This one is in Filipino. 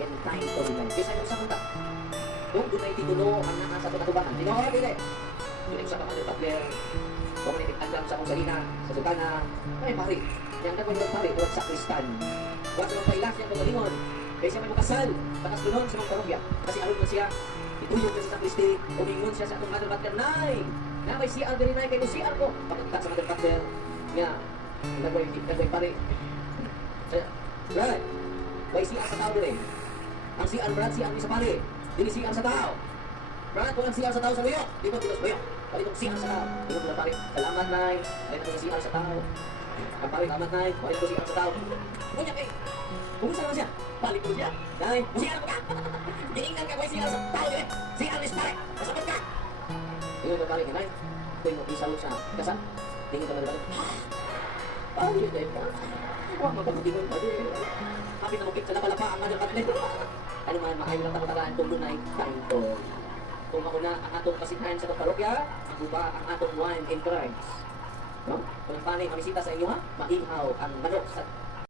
in time to be like. Kaysa yung sa kanta. Kung doon ay titulo ang nasa pagkatubahan. Hindi na ako kapili. Doon sa kamalo tabler. Kung may nagtandang sa kong salina, sa sutana, ay pari. Yang na kung pari, tuwag sa kristan. Huwag sa mga pailas niya pagalingon. Kaya siya may makasal, takas lunon sa mga parokya. Kasi aron mo siya, ituyog siya sa Kristi, umingon siya sa atong mother batter, nay! Na may siya ang galinay, kayo siya ko. Pagkakita sa mother batter, nga, nagway pari. Right. May siya sa tao din. Ang siya, Brad, siya sa pari. Hindi siya sa tao. Brad, kung ang siya sa tao sa luyo, di ba tilos luyo? Palitong siya sa tao. Di ba pari, salamat, nay. Dahil ako siya sa tao. Ang pari, salamat, nay. Pari ko siya sa tao. Ngunyan, kumusta naman siya? Balik mo siya? Nay, siya na ka! Dinignan ka ko siya sa tao din. Siya ang pare. Kasabot ka! Tingnan mo balik, nay. Tingnan mo isaw siya. Kasal? Tingnan ka balik. Balik na yun. Huwag magpapatingon pa din. Kapit na mukit sa napalapa ang mother batter. Ano man, makayo lang tayo itong lunay, time to. Kung ako na ang atong kasinhayan sa parokya, ako ba ang atong wine in Christ? No? Kung paano yung mamisita sa inyo ha, maihaw ang manok sa